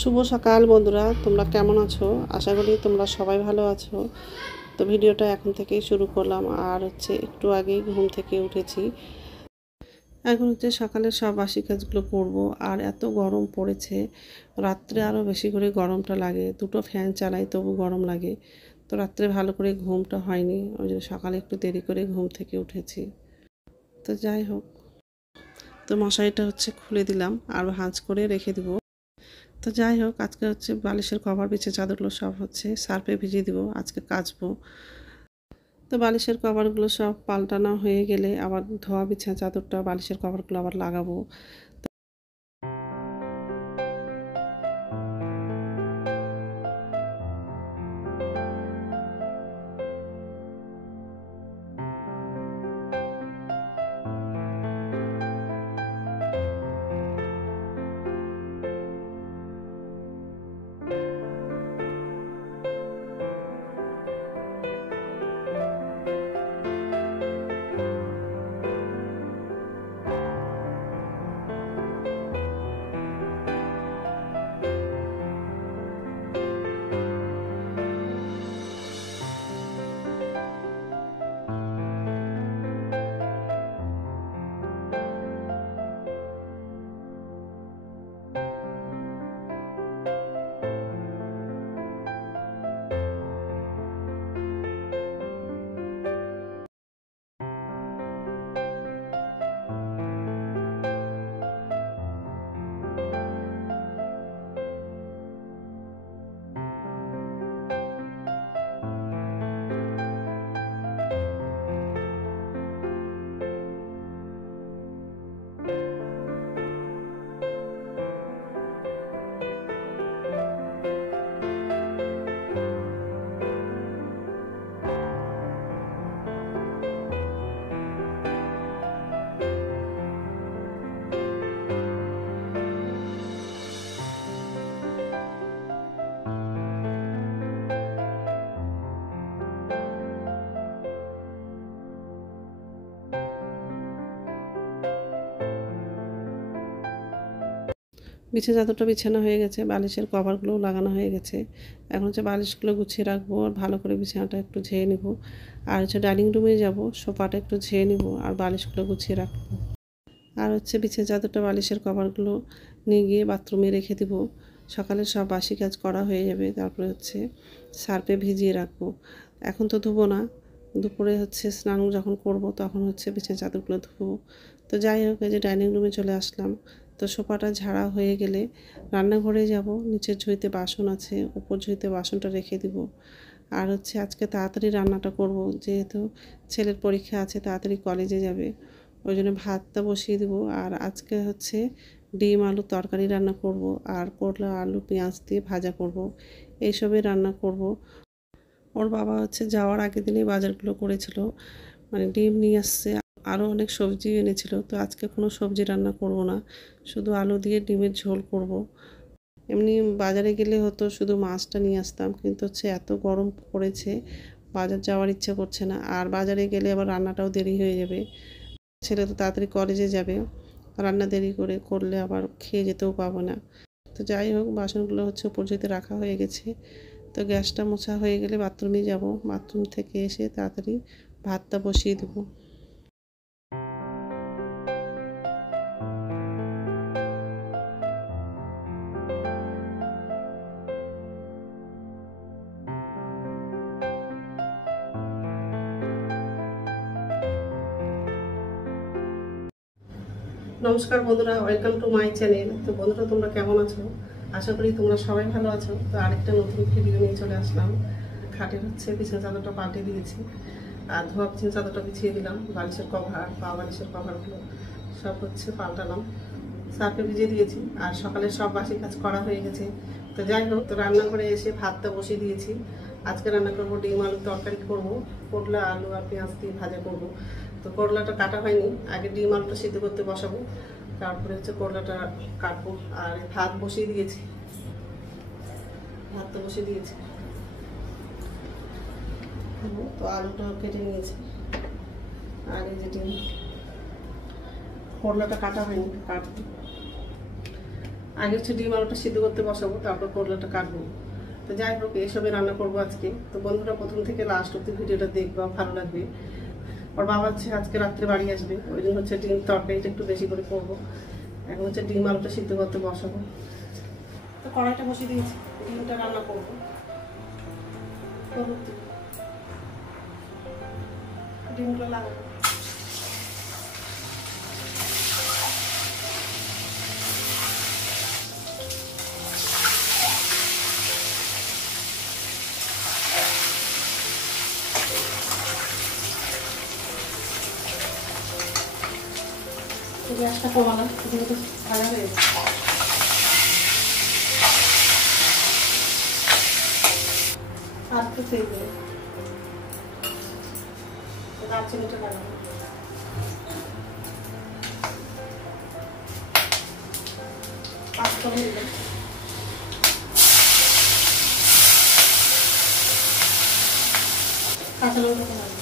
শুভ সকাল বন্ধুরা, তোমরা কেমন আছো? আশা করি তোমরা সবাই ভালো আছো। তো ভিডিওটা এখন থেকেই শুরু করলাম। আর একটু আগেই ঘুম থেকে উঠেছি। এখন সকালের সব বাসি কাজগুলো করব। আর এত গরম পড়েছে, রাত্রে আরও বেশি করে গরমটা লাগে। দুটো ফ্যান চালাই তবু গরম লাগে। তো রাত্রে ভালো করে ঘুমটা হয়নি, ওই জন্য সকালে একটু দেরি করে ঘুম থেকে উঠেছি। তো যাই হোক, তো মশারিটা খুলে দিলাম আর ভাঁজ করে রেখে দিব। তো যাই হোক, আজকে বালিশের কভার বিছে চাদরগুলো সব সার্ফে ভিজিয়ে দিব, আজকে কাচবো। তো বালিশের কভারগুলো সব পাল্টানো হয়ে গেলে আবার ধোয়া বিছানা চাদরটা বালিশের কভারগুলো আবার লাগাবো। বিছানা চাদরটা বিছানো হয়ে গেছে, বালিশের কভারগুলোও লাগানো হয়ে গেছে। এখন বালিশগুলো গুছিয়ে রাখবো আর ভালো করে বিছানাটা একটু ঝেয়ে নিব। আর ডাইনিং রুমে যাব, সোফাটা একটু ঝেয়ে নিব আর বালিশগুলো গুছিয়ে রাখবো। আর বিছানা চাদরটা বালিশের কভারগুলো নিয়ে গিয়ে বাথরুমে রেখে দিব। সকালে সব বাসি কাজ করা হয়ে যাবে, তারপরে সার্ফে ভিজিয়ে রাখবো। এখন তো ধুবো না, দুপুরে স্নান যখন করব তখন বিছানা চাদরগুলো ধুবো। তো যাই হোক, এই যে ডাইনিং রুমে চলে আসলাম। তো সোফাটা ঝাড়া হয়ে গেলে রান্নাঘরে যাব। নিচের ঝুঁইতে বাসন আছে, উপর ঝুঁইতে বাসনটা রেখে দিব। আর আজকে তাড়াতাড়ি রান্নাটা করব, যেহেতু ছেলের পরীক্ষা আছে, তাড়াতাড়ি কলেজে যাবে। ওই জন্য ভাতটা বসিয়ে দেবো। আর আজকে ডিম আলু তরকারি রান্না করব, আর করলা আলু পেঁয়াজ দিয়ে ভাজা করব। এইসবই রান্না করব। ওর বাবা যাওয়ার আগের দিনই বাজারগুলো করেছিল, মানে ডিম নিয়ে আসছে, আরও অনেক সবজি এনেছিল। তো আজকে কোনো সবজি রান্না করব না, শুধু আলু দিয়ে ডিমের ঝোল করব। এমনি বাজারে গেলে হতো শুধু মাছটা নিয়ে আসতাম, কিন্তু এত গরম পড়েছে, বাজার যাওয়ার ইচ্ছা করছে না। আর বাজারে গেলে আবার রান্নাটাও দেরি হয়ে যাবে। ছেলে তো তাড়াতাড়ি কলেজে যাবে, রান্না দেরি করে করলে আবার খেয়ে যেতেও পাবো না। তো যাই হোক, বাসনগুলো উপর যেতে রাখা হয়ে গেছে। তো গ্যাসটা মোছা হয়ে গেলে বাথরুমে যাব, বাথরুম থেকে এসে তাড়াতাড়ি ভাতটা বসিয়ে দেবো। নমস্কার বন্ধুরা, ওয়েলকাম টু মাই চ্যানেল। তো বন্ধুরা, তোমরা কেমন আছো? আশা করি তোমরা সবাই ভালো আছো। তো আরেকটা নতুন ভিডিও নিয়ে চলে আসলাম। খাটের বিছানা চাদরটা পাল্টে দিয়েছি, আর ধোয়া বিছানা চাদরটা বিছিয়ে দিলাম। বালিশের কভার, পা বালিশের কভারগুলো সব পাল্টালাম, সার্ফে ভিজিয়ে দিয়েছি। আর সকালে সব বাসি কাজ করা হয়ে গেছে। তো যাই হোক, তো রান্নাঘরে এসে ভাতটা বসিয়ে দিয়েছি। আজকে রান্না করবো ডিম আলুর তরকারি করব, করলা আলু আর পেঁয়াজ দিয়ে ভাজা করব। তো করলাটা কাটা হয়নি, আগে ডিম আলুটা সিদ্ধ করতে বসাবো, তারপরে করলাটা কাটবো। আর ভাত বসিয়ে দিয়েছি, ভাতটা বসিয়ে দিয়েছি। তো আলুটা কেটে নিয়েছি, আর এই যে করলাটা কাটা হয়নি, কাটবো। আগে হচ্ছে ডিম আলুটা সিদ্ধ করতে বসাবো, তারপর করলাটা কাটবো। তো যাই হোক, এসবে রান্না করবো আজকে। তো বন্ধুরা প্রথম থেকে লাস্ট অব্দি ভিডিওটা দেখবা, ভালো লাগবে। ওর বাবা হচ্ছে আজকে রাত্রে বাড়ি আসবে, ওই জন্য হচ্ছে ডিম তরকারিটা একটু বেশি করে করবো। এখন হচ্ছে ডিম আলুটা সিদ্ধ করতে বসাবো। তো কড়াইটা বসিয়ে দিয়েছি, ডিমটা রান্না করবো। ডিমগুলো লাগাবো। গ্যাসটা কমালাম, যেহেতু ভাজা হয়ে গেছে। আর একটু তেল দেবো, দারচিনিটা লাগাবো। পাঁচফোড়ন দিলাম, কাঁচা লঙ্কা লাগাবো।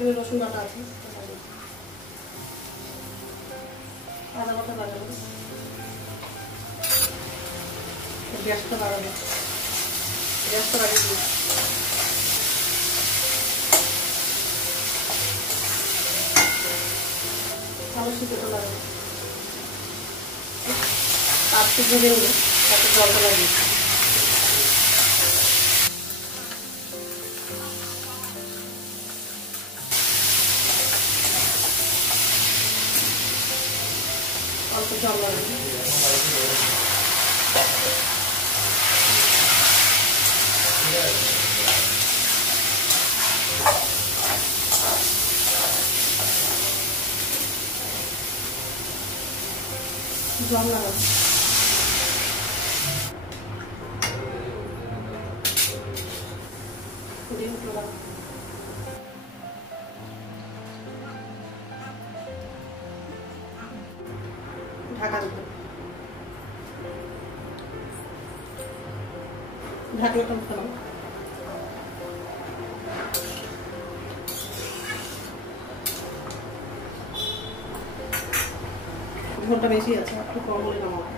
এখানে রসুন বাটা আছে, আদা বাটা লাগাবো। গ্যাসটা বাড়াবো, গ্যাসটা বাড়িয়ে দিই। আলু সিদ্ধটা লাগাবো, তারপর ভেজে নেবো, তারপর জলটা লাগিয়েছি। অল্প জল লাগাবো। জল লাগাবো। ডিমগুলো লাগাবো। ঢাকা দেবো, ঢাকনাটা উঠালাম। ঝোলটা বেশি আছে, একটু কম হলে নামাবো।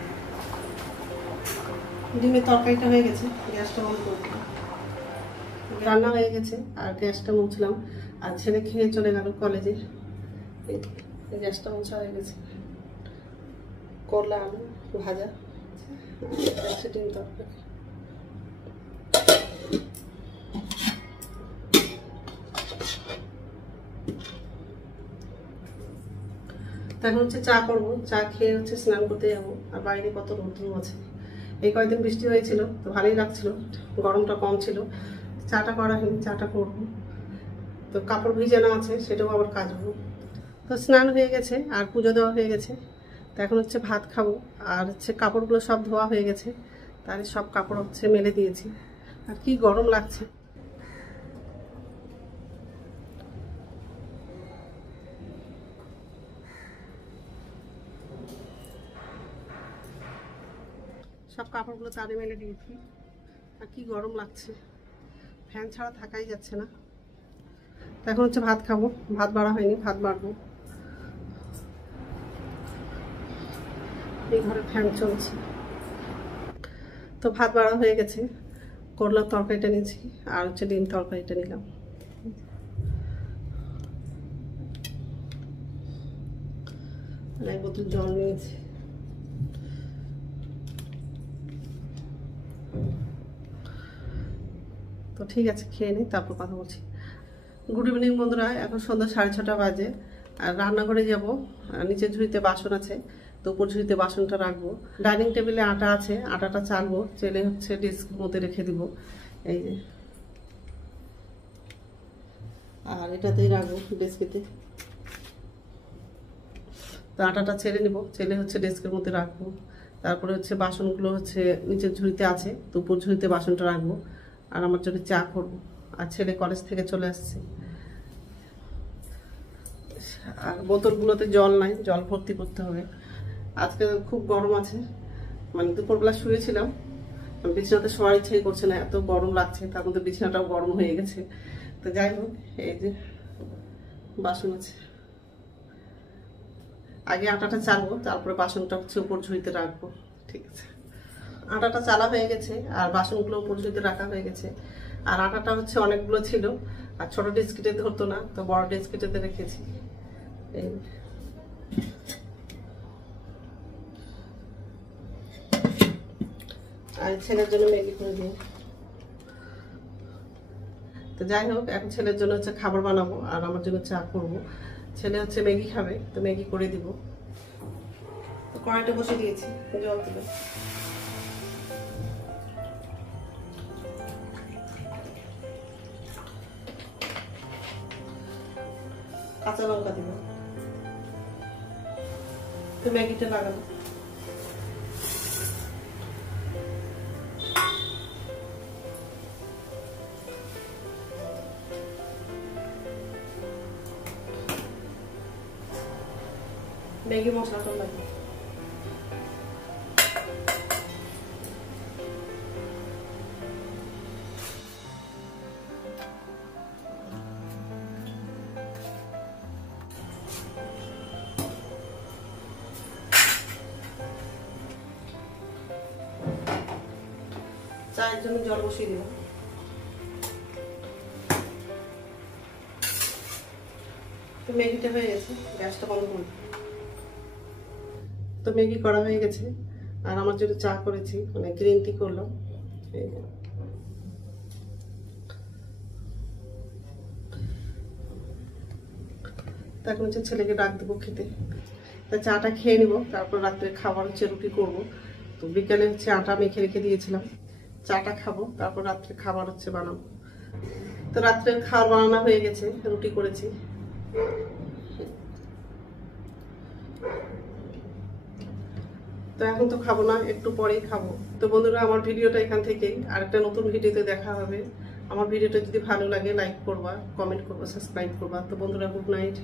ডিমের তরকারিটা হয়ে গেছে, গ্যাসটা বন্ধ করে দিলাম। রান্না হয়ে গেছে আর গ্যাসটা মুছলাম। আর ছেলে খেয়ে চলে গেল কলেজে। গ্যাসটা মোছা হয়ে গেছে। করলা আলু ভাজা, ডিম তরকারি। এখন হচ্ছে চা করবো, চা খেয়ে হচ্ছে স্নান করতে যাবো। আর বাইরে কত রৌদ্র আছে। এই কয়েকদিন বৃষ্টি হয়েছিল, তো ভালোই লাগছিল, গরমটা কম ছিল। চাটা করা হয়নি, চাটা করবো। তো কাপড় ভিজানো আছে, সেটাও আবার কাচবো। তো স্নান হয়ে গেছে আর পুজো দেওয়া হয়ে গেছে। তো এখন হচ্ছে ভাত খাবো। আর হচ্ছে কাপড়গুলো সব ধোয়া হয়ে গেছে, তাহলে সব কাপড় হচ্ছে মেলে দিয়েছি। আর কি গরম লাগছে। সব কাপড়গুলো তারে মেলে দিয়েছি। আর কি গরম লাগছে, ফ্যান ছাড়া থাকাই যাচ্ছে না। এখন হচ্ছে ভাত খাবো, ভাত বাড়া হয়নি, ভাত বাড়বো। এই ঘরে ফ্যান চলছে। তো ভাত বাড়া হয়ে গেছে, করলার তরকারিটা নিয়েছি আর হচ্ছে ডিম তরকারিটা নিলাম। এক বোতল জল নিয়েছি। তো ঠিক আছে, খেয়ে নিই, তারপর কথা বলছি। গুড ইভিনিং বন্ধুরা, এখন সন্ধ্যা 6:30 বাজে। আর রান্নাঘরে যাব, নিচের ঝুড়িতে বাসন আছে, তো উপর ঝুড়িতে বাসনটা রাখবো। ডাইনিং টেবিলে আটা আছে, আটাটা চালবো, চেলে হচ্ছে ডিস্কের মধ্যে রেখে দিব। এই যে, আর এটাতেই রাখবো ডেস্কেতে। তো আটাটা ছেড়ে নিব, ছেলে হচ্ছে ডেস্কের মধ্যে রাখবো। তারপরে হচ্ছে বাসনগুলো হচ্ছে নিচের ঝুড়িতে আছে, তো উপর ঝুড়িতে বাসনটা রাখবো। আর আমার জন্য চা করবো। আর ছেলে কলেজ থেকে চলে আসছে। আর বোতলগুলোতে জল নাই, জল ভর্তি করতে হবে। আজকে খুব গরম আছে, মানে দুপুরবেলা শুয়েছিলাম, বিছানাতে শোয়ার ইচ্ছাই করছে না, এত গরম লাগছে, তার মধ্যে বিছানাটাও গরম হয়ে গেছে। তো যাই হোক, এই যে বাসন আছে, আগে আটাটা চালবো, তারপরে বাসনটা হচ্ছে উপর ঝুড়িতে রাখবো। ঠিক আছে, আটাটা চালা হয়ে গেছে আর বাসনগুলো উপর ঝুড়িতে রাখা হয়ে গেছে। আর আটাটা হচ্ছে অনেকগুলো ছিল, আর ছোট ডেস্কিটে ধরতো না, তো বড় ডেস্কিটেতে রেখেছি। এই আর ছেলের জন্য ম্যাগি করে দিই। তো যাই হোক, এখন ছেলের জন্য হচ্ছে খাবার বানাবো আর আমার জন্য চা করবো। ছেলে হচ্ছে ম্যাগি খাবে, তো ম্যাগি করে দিব। তো কড়াইটা বসে দিয়েছি, জল দিবে, কাঁচা লঙ্কা দিব, তো ম্যাগিটা লাগাবো। ম্যাগি মশলাটা লাগবে। চায়ের জন্য জল বসিয়ে দিলাম। তো ম্যাগিটা হয়ে গেছে, গ্যাসটা বন্ধ করব। তো ম্যাগি করা হয়ে গেছে আর আমার জন্য চা করেছি, মানে গ্রিন টি করলাম। এখন হচ্ছে ছেলেকে ডাক দেবো খেতে। তা চাটা খেয়ে নিব, তারপর রাত্রে খাবার হচ্ছে রুটি করব। তো বিকালে হচ্ছে আটা মেখে রেখে দিয়েছিলাম, চাটা খাবো, তারপর রাত্রে খাবার হচ্ছে বানাবো। তো রাত্রে খাবার বানানো হয়ে গেছে, রুটি করেছি। তো এখন তো খাবো না, একটু পরেই খাবো। তো বন্ধুরা, আমার ভিডিওটা এখান থেকেই, আরেকটা নতুন ভিডিওতে দেখা হবে। আমার ভিডিওটা যদি ভালো লাগে লাইক করবা, কমেন্ট করবা, সাবস্ক্রাইব করবা। তো বন্ধুরা, গুড নাইট।